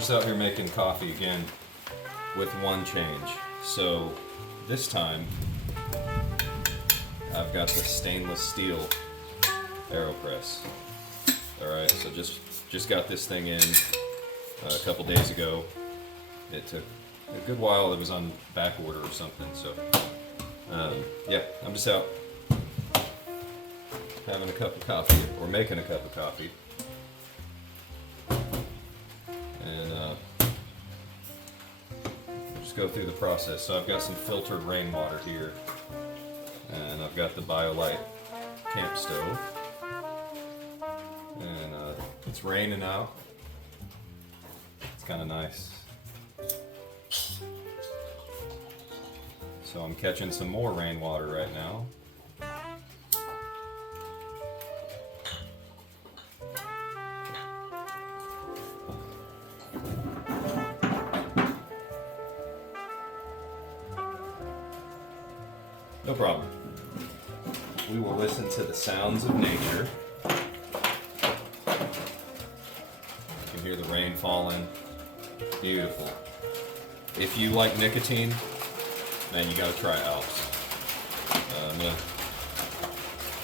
just out here making coffee again with one change. So this time I've got the stainless steel AeroPress. Alright, so just got this thing in a couple days ago. It took a good while. It was on back order or something, so yeah, I'm just out having a cup of coffee, or making a cup of coffee. And just go through the process. So I've got some filtered rainwater here, and I've got the BioLite camp stove, and it's raining out. It's kind of nice. So I'm catching some more rainwater right now. No problem. We will listen to the sounds of nature. You can hear the rain falling. Beautiful. If you like nicotine, man, you gotta try Alps. I'm gonna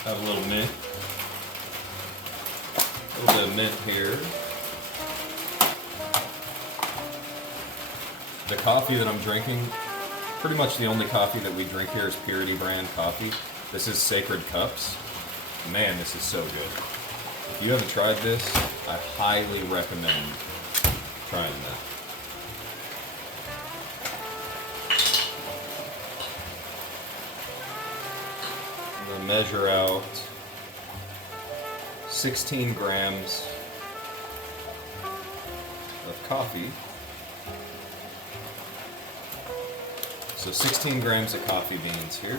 have a little mint. A little bit of mint here. The coffee that I'm drinking, pretty much the only coffee that we drink here is Purity brand coffee. This is Sacred Cups. Man, this is so good. If you haven't tried this, I highly recommend trying that. I'm going to measure out 16 grams of coffee. So 16 grams of coffee beans here.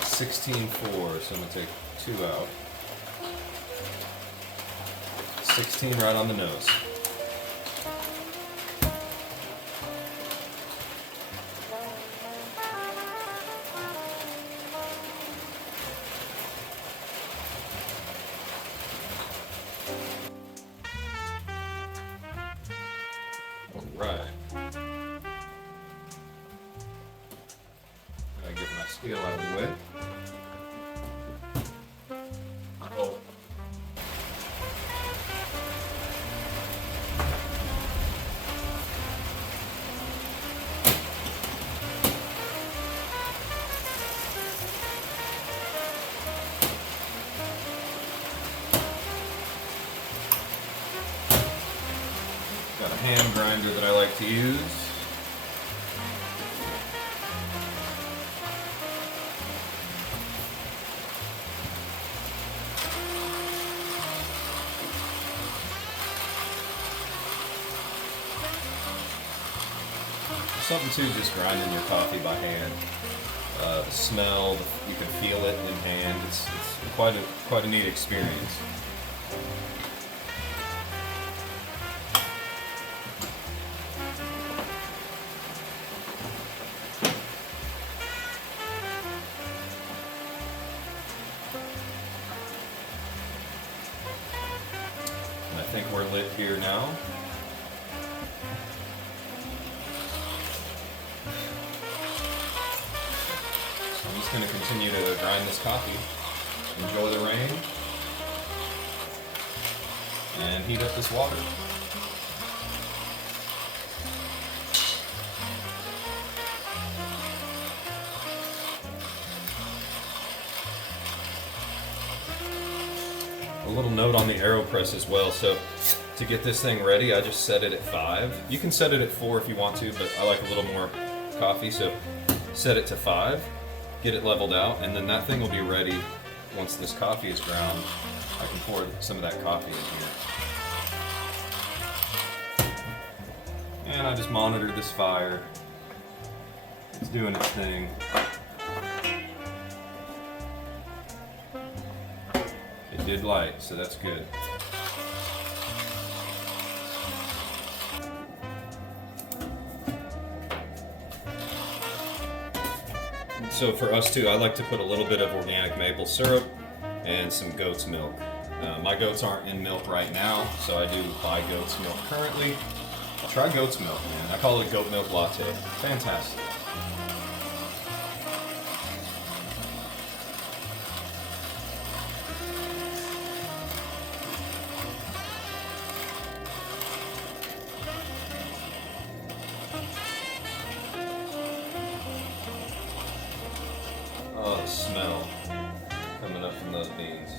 $16.4, so I'm going to take 2 out. 16 right on the nose. Alright. Gotta get my scale out of the way. Oh. Got a hand grinder that I like to use. Something too, just grinding your coffee by hand. The smell, you can feel it in hand. It's quite a neat experience. And I think we're lit here now. I'm just going to continue to grind this coffee, enjoy the rain, and heat up this water. A little note on the AeroPress as well. So to get this thing ready, I just set it at 5. You can set it at 4 if you want to, but I like a little more coffee, so set it to 5. Get it leveled out, and then that thing will be ready once this coffee is ground. I can pour some of that coffee in here. And I just monitor this fire. It's doing its thing. It did light, so that's good. So for us too, I like to put a little bit of organic maple syrup and some goat's milk. My goats aren't in milk right now, so I do buy goat's milk currently. Try goat's milk, man. I call it a goat milk latte. Fantastic. Oh, the smell coming up from those beans.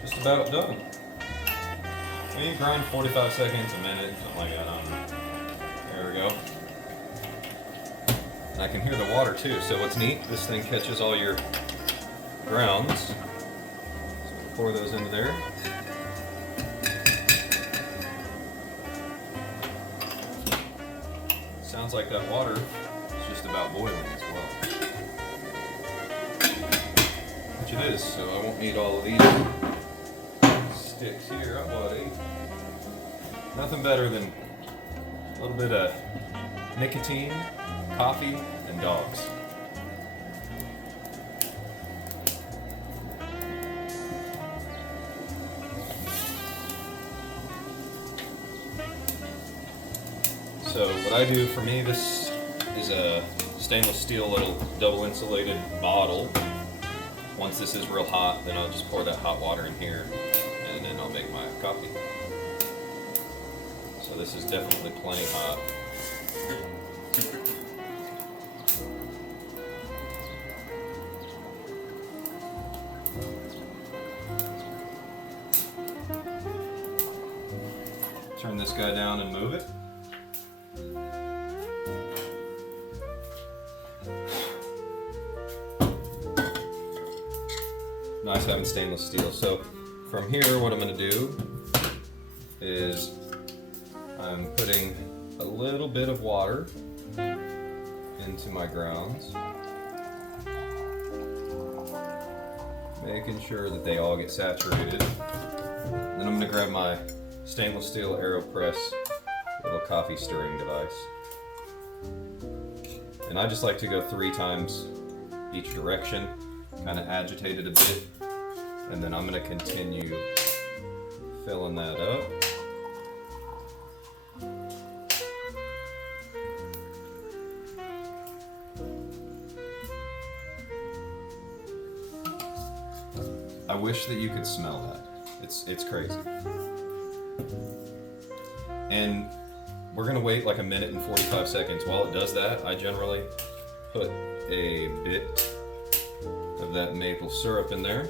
Just about done. You grind 45 seconds, a minute, something like that. I don't know. There we go. And I can hear the water too. So what's neat, this thing catches all your grounds. So pour those into there. Sounds like that water is just about boiling as well. Which it is, so I won't need all of these sticks here. Oh, buddy. Nothing better than a little bit of nicotine, coffee, and dogs. So what I do for me, this is a stainless steel little double insulated bottle. Once this is real hot, then I'll just pour that hot water in here and then I'll make my coffee. So this is definitely plenty hot. Turn this guy down and move it. Nice having stainless steel. So from here, what I'm going to do is I'm putting a little bit of water into my grounds, making sure that they all get saturated. Then I'm going to grab my stainless steel AeroPress little coffee stirring device. And I just like to go 3 times each direction, kind of agitate it a bit, and then I'm going to continue filling that up. I wish that you could smell that. It's crazy. And we're gonna wait like a minute and 45 seconds. While it does that, I generally put a bit of that maple syrup in there.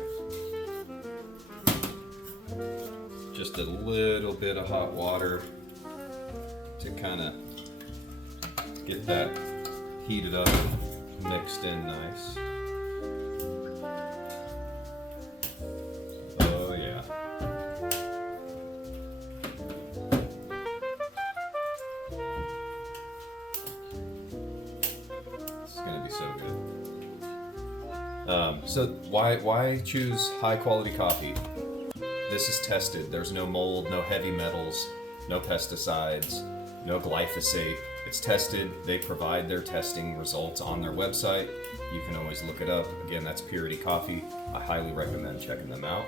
Just a little bit of hot water to kind of get that heated up, mixed in nice. So why choose high quality coffee? This is tested. There's no mold, no heavy metals, no pesticides, no glyphosate. It's tested. They provide their testing results on their website. You can always look it up. Again, that's Purity Coffee. I highly recommend checking them out.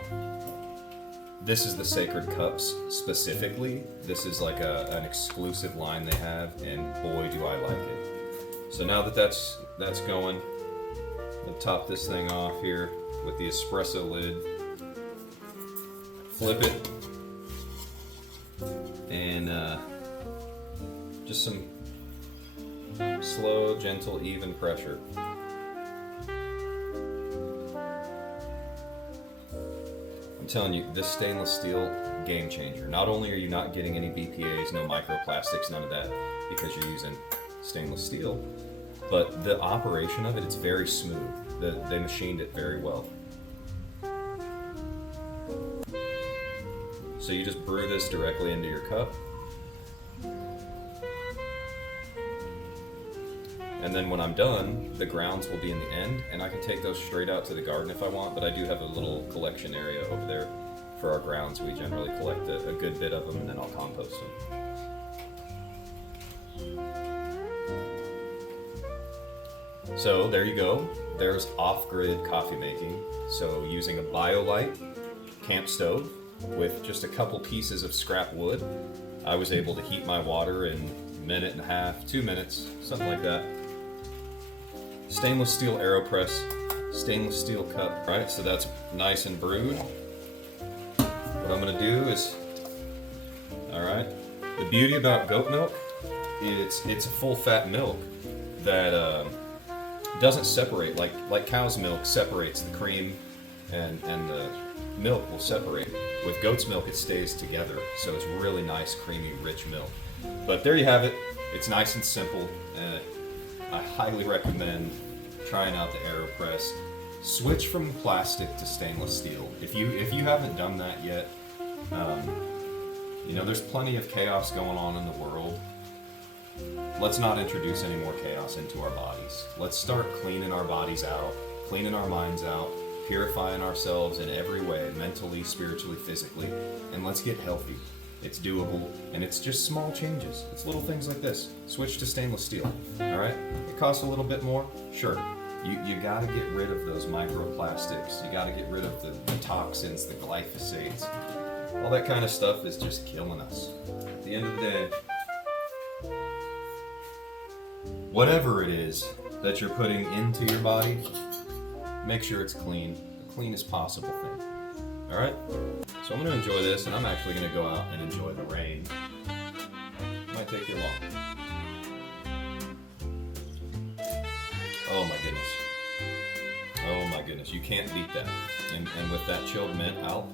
This is the Sacred Cups specifically. This is like an exclusive line they have, and boy do I like it. So now that that's going, I'll top this thing off here with the espresso lid. Flip it, and just some slow, gentle, even pressure. I'm telling you, this stainless steel, game changer. Not only are you not getting any BPAs, no microplastics, none of that, because you're using stainless steel, but the operation of it, it's very smooth. They machined it very well. So you just brew this directly into your cup. And then when I'm done, the grounds will be in the end, and I can take those straight out to the garden if I want, but I do have a little collection area over there for our grounds. We generally collect a good bit of them, and then I'll compost them. So there you go. There's off-grid coffee making. So using a BioLite camp stove with just a couple pieces of scrap wood, I was able to heat my water in a minute and a half, 2 minutes, something like that. Stainless steel AeroPress, stainless steel cup, right? So that's nice and brewed. What I'm gonna do is, all right, the beauty about goat milk, it's a full fat milk that doesn't separate like cow's milk separates the cream and the milk will separate. With goat's milk, it stays together, so it's really nice, creamy, rich milk. But there you have it. It's nice and simple, and I highly recommend trying out the AeroPress. Switch from plastic to stainless steel. If you haven't done that yet, you know, there's plenty of chaos going on in the world. Let's not introduce any more chaos into our bodies. Let's start cleaning our bodies out, cleaning our minds out, purifying ourselves in every way, mentally, spiritually, physically, and let's get healthy. It's doable, and it's just small changes. It's little things like this. Switch to stainless steel, all right? It costs a little bit more, sure. You gotta get rid of those microplastics. You gotta get rid of the toxins, the glyphosates. All that kind of stuff is just killing us. At the end of the day, whatever it is that you're putting into your body, make sure it's clean, the cleanest possible thing. All right? So I'm gonna enjoy this, and I'm actually gonna go out and enjoy the rain. Might take you long. Oh my goodness. Oh my goodness, you can't beat that. And with that chilled mint out,